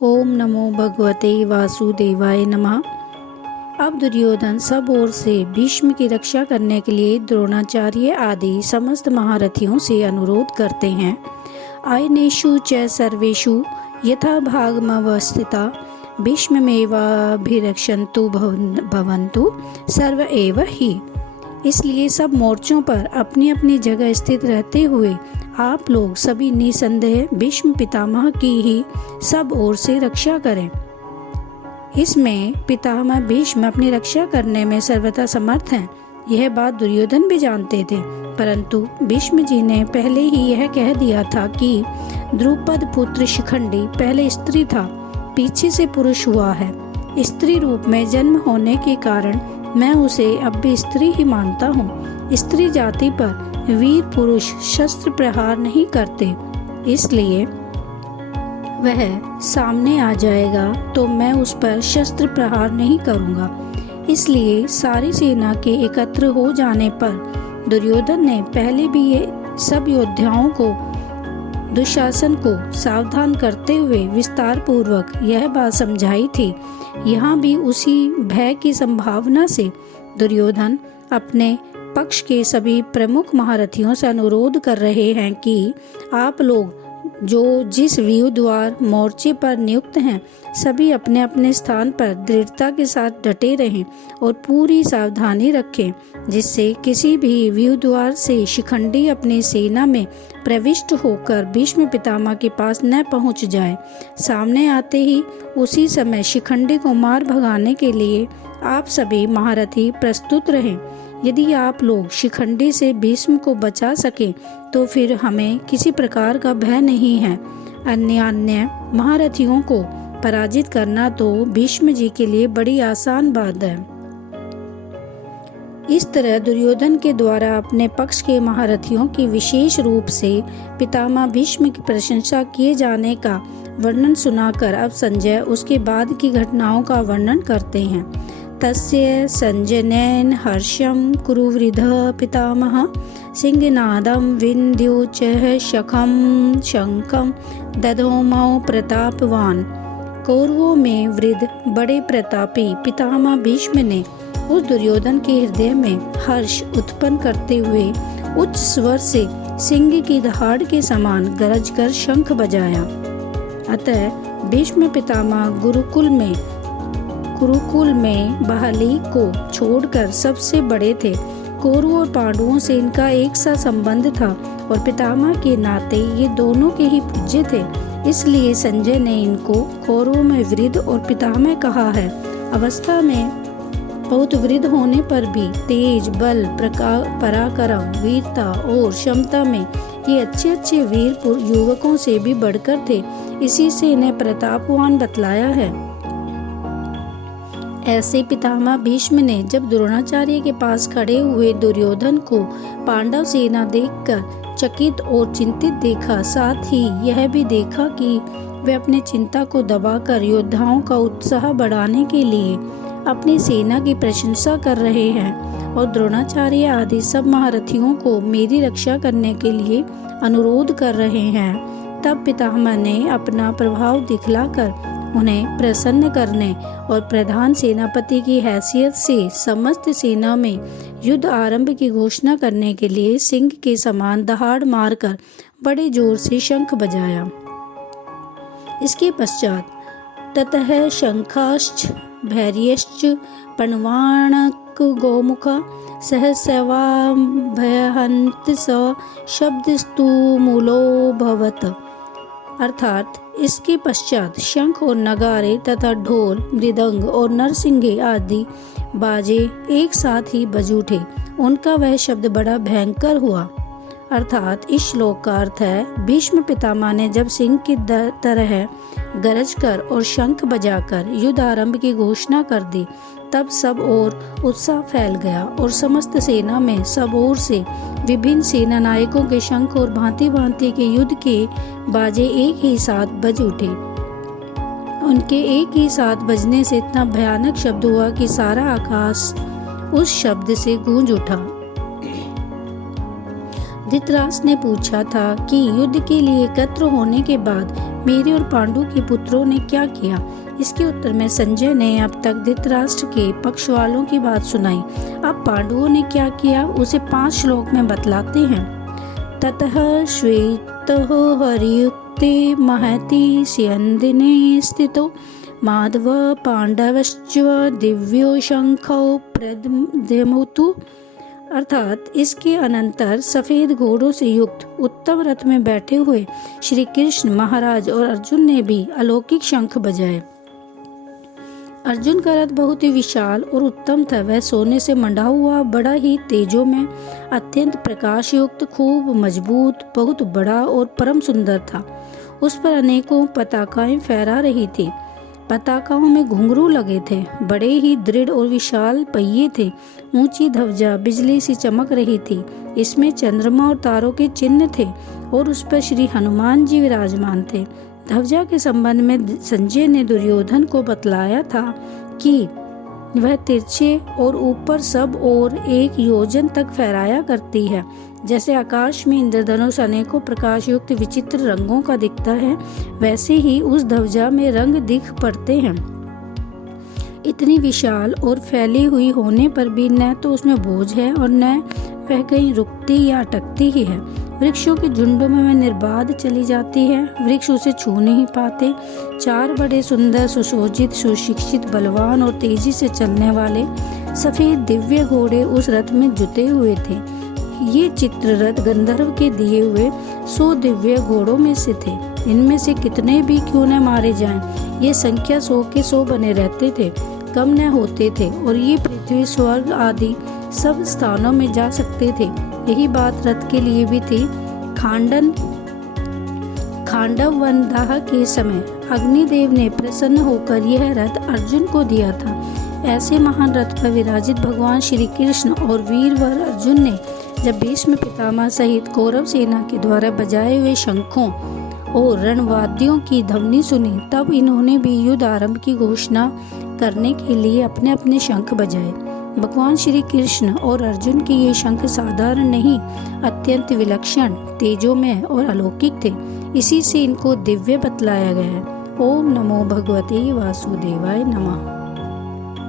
ओम नमो भगवते वासुदेवाय नमः। अब दुर्योधन सब ओर से भीष्म की रक्षा करने के लिए द्रोणाचार्य आदि समस्त महारथियों से अनुरोध करते हैं। आयनेषु च सर्वेषु यथा भागमवस्थिता भीष्ममेवाभिरक्षन्तु भवन्तु सर्व एव हि। इसलिए सब मोर्चों पर अपनी अपनी जगह स्थित रहते हुए आप लोग सभी निसंदेह भीष्म पितामह की ही सब ओर से रक्षा करें। इसमें पितामह भीष्म अपनी रक्षा करने में सर्वथा समर्थ हैं। यह बात दुर्योधन भी जानते थे, परंतु भीष्म जी ने पहले ही यह कह दिया था कि द्रुपद पुत्र शिखंडी पहले स्त्री था, पीछे से पुरुष हुआ है। स्त्री रूप में जन्म होने के कारण मैं उसे अब भी स्त्री ही मानता हूँ। स्त्री जाति पर वीर पुरुष शस्त्र प्रहार नहीं करते, इसलिए वह सामने आ जाएगा तो मैं उस पर शस्त्र प्रहार नहीं करूँगा। इसलिए सारी सेना के एकत्र हो जाने पर दुर्योधन ने पहले भी ये सब योद्धाओं को दुशासन को सावधान करते हुए विस्तार पूर्वक यह बात समझाई थी। यहाँ भी उसी भय की संभावना से दुर्योधन अपने पक्ष के सभी प्रमुख महारथियों से अनुरोध कर रहे हैं कि आप लोग जो जिस व्यूह द्वार मोर्चे पर नियुक्त हैं सभी अपने अपने स्थान पर दृढ़ता के साथ डटे रहें और पूरी सावधानी रखें, जिससे किसी भी व्यूह द्वार से शिखंडी अपनी सेना में प्रविष्ट होकर भीष्म पितामह के पास न पहुंच जाए। सामने आते ही उसी समय शिखंडी को मार भगाने के लिए आप सभी महारथी प्रस्तुत रहें। यदि आप लोग शिखंडी से भीष्म को बचा सकें तो फिर हमें किसी प्रकार का भय नहीं है। अन्य महारथियों को पराजित करना तो भीष्म जी के लिए बड़ी आसान बात है। इस तरह दुर्योधन के द्वारा अपने पक्ष के महारथियों की विशेष रूप से पितामह भीष्म की प्रशंसा किए जाने का वर्णन सुनाकर अब संजय उसके बाद की घटनाओं का वर्णन करते हैं। तस्य संजनेन हर्षं कुरुवृधः पितामहः सिंहनादं विन्द्युचः शखं शंखं दधोमौ प्रतापवान। कौरवों में वृद्ध बड़े प्रतापी पितामह भीष्म ने उस दुर्योधन के हृदय में हर्ष उत्पन्न करते हुए उच्च स्वर से सिंह की दहाड़ के समान गरज कर शंख बजाया। अतः भीष्म पितामह गुरुकुल में बहाली को छोड़कर सबसे बड़े थे। कौरवों और पांडवों से इनका एक सा संबंध था और पितामह के नाते ये दोनों के ही पूज्य थे। इसलिए संजय ने इनको कौरवों में वृद्ध और पितामह कहा है। अवस्था में बहुत वृद्ध होने पर भी तेज, बल, पराक्रम, वीरता और क्षमता में ये अच्छे वीर युवकों से भी बढ़कर थे। इसी से इन्हें प्रतापवान बतलाया है। ऐसे पितामह भीष्म ने जब द्रोणाचार्य के पास खड़े हुए दुर्योधन को पांडव सेना देखकर चकित और चिंतित देखा, साथ ही यह भी देखा कि वे अपने चिंता को दबाकर योद्धाओं का उत्साह बढ़ाने के लिए अपनी सेना की प्रशंसा कर रहे हैं और द्रोणाचार्य आदि सब महारथियों को मेरी रक्षा करने के लिए अनुरोध कर रहे हैं, तब पितामह ने अपना प्रभाव दिखलाकर उन्हें प्रसन्न करने और प्रधान सेनापति की हैसियत से समस्त सेना में युद्ध आरंभ की घोषणा करने के लिए सिंह के समान दहाड़ मारकर बड़े जोर से शंख बजाया। इसके पश्चात ततः शंखाश्च भैर्यश्च पणवाणक गोमुख सहस्रवा भयहंत स शब्दस्तु मूलो भवत। अर्थात इसके पश्चात शंख और नगारे तथा ढोल, मृदंग और नरसिंगे आदि बाजे एक साथ ही बज उठे। उनका वह शब्द बड़ा भयंकर हुआ। अर्थात इस श्लोक का अर्थ है, भीष्म पितामह ने जब सिंह की तरह गरज कर और शंख बजाकर युद्ध आरंभ की घोषणा कर दी, तब सब ओर उत्साह फैल गया और समस्त सेना में सब ओर से विभिन्न सेना नायकों के शंख और भांति भांति के युद्ध के बाजे एक ही साथ बज उठे। उनके एक ही साथ बजने से इतना भयानक शब्द हुआ कि सारा आकाश उस शब्द से गूंज उठा। धृतराष्ट्र ने पूछा था कि युद्ध के लिए एकत्र होने के बाद मेरे और पांडु के पुत्रों ने क्या किया? इसके उत्तर में संजय ने अब तक धृतराष्ट्र के पक्ष वालों की बात सुनाई। अब पांडवों ने क्या किया उसे 5 श्लोक में बतलाते हैं। ततः श्वेतः हरियुक्ते महति स्यन्दिने स्थितो माधव पांडवश्च दिव्यो शंखो प्रद्युम्नतु। अर्थात इसके अनंतर सफेद घोड़ों से युक्त उत्तम रथ में बैठे हुए श्री कृष्ण महाराज और अर्जुन ने भी अलौकिक शंख बजाए। अर्जुन का रथ बहुत ही विशाल और उत्तम था। वह सोने से मंडा हुआ, बड़ा ही तेजो में, अत्यंत प्रकाश युक्त, खूब मजबूत, बहुत बड़ा और परम सुंदर था। उस पर अनेकों पताकाएं फहरा रही थी। पताकाओं में घुंघरू लगे थे। बड़े ही दृढ़ और विशाल पहिए थे। ऊंची ध्वजा बिजली सी चमक रही थी। इसमें चंद्रमा और तारों के चिन्ह थे और उस पर श्री हनुमान जी विराजमान थे। ध्वजा के संबंध में संजय ने दुर्योधन को बतलाया था कि वह तिरछे और ऊपर सब ओर 1 योजन तक फहराया करती है। जैसे आकाश में इंद्रधनुष अनेकों प्रकाश युक्त विचित्र रंगों का दिखता है, वैसे ही उस ध्वजा में रंग दिख पड़ते हैं। इतनी विशाल और फैली हुई होने पर भी न तो उसमें बोझ है और न वह कहीं रुकती या अटकती ही है। वृक्षों के झुंडों में वह निर्बाध चली जाती है। वृक्ष उसे छू नहीं पाते। 4 बड़े सुंदर, सुशोभित, सुशिक्षित, बलवान और तेजी से चलने वाले सफेद दिव्य घोड़े उस रथ में जुटे हुए थे। ये चित्ररथ गंधर्व के दिए हुए 100 दिव्य घोड़ों में से थे। इनमें से कितने भी क्यों न मारे जाएं, ये संख्या 100 के 100 बने रहते थे, कम न होते थे और ये पृथ्वी, स्वर्ग आदि सब स्थानों में जा सकते थे। यही बात रथ के लिए भी थी। खांडव वनदाह के समय अग्निदेव ने प्रसन्न होकर यह रथ अर्जुन को दिया था। ऐसे महान रथ पर विराजित भगवान श्री कृष्ण और वीरवर अर्जुन ने जब भीष्म पितामह सहित कौरव सेना के द्वारा बजाए हुए शंखों और रणवाद्यों की ध्वनि सुनी, तब इन्होंने भी युद्ध आरंभ की घोषणा करने के लिए अपने अपने शंख बजाए। भगवान श्री कृष्ण और अर्जुन के ये शंख साधारण नहीं, अत्यंत विलक्षण, तेजोमय और अलौकिक थे। इसी से इनको दिव्य बतलाया गया है। ओम नमो भगवते वासुदेवाय नमः।